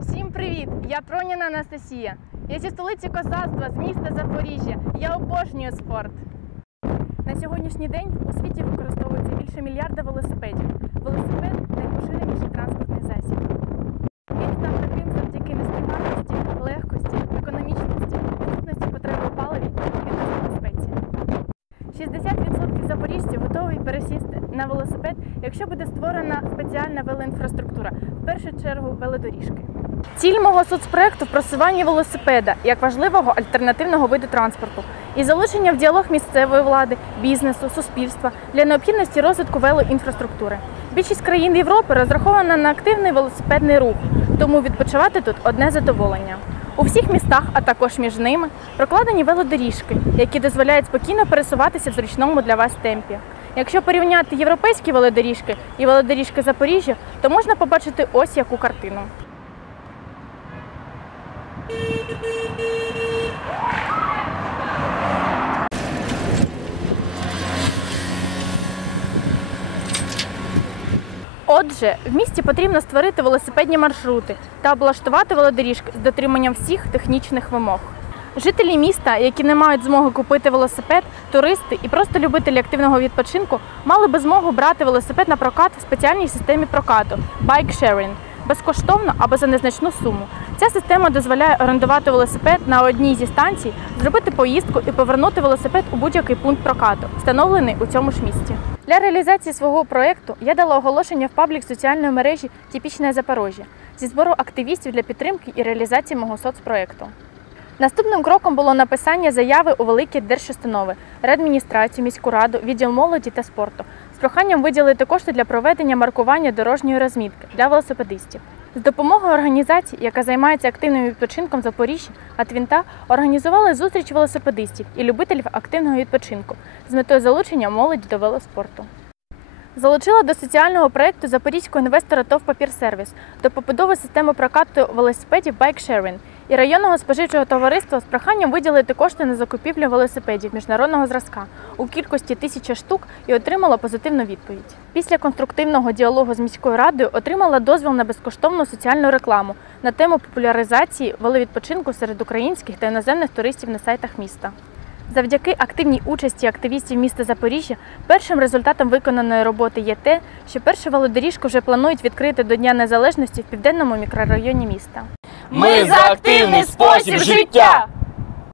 Всім привіт! Я Проніна Анастасія. Я зі столиці козацтва, з міста Запоріжжя. Я обожнюю спорт. На сьогоднішній день у світі використовується більше мільярда велосипедів. Велосипед найпоширеніший готові пересісти на велосипед, якщо буде створена спеціальна велоінфраструктура, в першу чергу велодоріжки. Ціль мого соцпроекту в просуванні велосипеда як важливого альтернативного виду транспорту і залучення в діалог місцевої влади, бізнесу, суспільства для необхідності розвитку велоінфраструктури. Більшість країн Європи розрахована на активний велосипедний рух, тому відпочивати тут одне задоволення. У всіх містах, а також між ними, прокладені велодоріжки, які дозволяють спокійно пересуватися в зручному для вас темпі. Якщо порівняти європейські велодоріжки і велодоріжки Запоріжжя, то можна побачити ось яку картину. Отже, в місті потрібно створити велосипедні маршрути та облаштувати велодоріжки з дотриманням всіх технічних вимог. Жителі міста, які не мають змоги купити велосипед, туристи і просто любителі активного відпочинку, мали би змогу брати велосипед на прокат в спеціальній системі прокату Bike Sharing безкоштовно або за незначну суму. Ця система дозволяє орендувати велосипед на одній зі станцій, зробити поїздку і повернути велосипед у будь-який пункт прокату, встановлений у цьому ж місті. Для реалізації свого проєкту я дала оголошення в паблік соціальної мережі Типічне Запоріжжя зі збору активістів для підтримки і реалізації мого соцпроєкту. Наступним кроком було написання заяви у великі держустанови, реадміністрацію, міську раду, відділ молоді та спорту з проханням виділити кошти для проведення маркування дорожньої розмітки для велосипедистів. З допомогою організації, яка займається активним відпочинком в Запоріжжі, Атвінта організували зустріч велосипедистів і любителів активного відпочинку з метою залучення молоді до велоспорту. Залучила до соціального проєкту запорізького інвестора ТОВ «Папірсервіс» до побудови системи прокату велосипедів Sharing і районного споживчого товариства з проханням виділити кошти на закупівлю велосипедів міжнародного зразка у кількості тисячі штук і отримала позитивну відповідь. Після конструктивного діалогу з міською радою отримала дозвіл на безкоштовну соціальну рекламу на тему популяризації веловідпочинку серед українських та іноземних туристів на сайтах міста. Завдяки активній участі активістів міста Запоріжжя першим результатом виконаної роботи є те, що першу велодоріжку вже планують відкрити до Дня Незалежності в південному мікрорайоні міста. Ми за активний спосіб життя!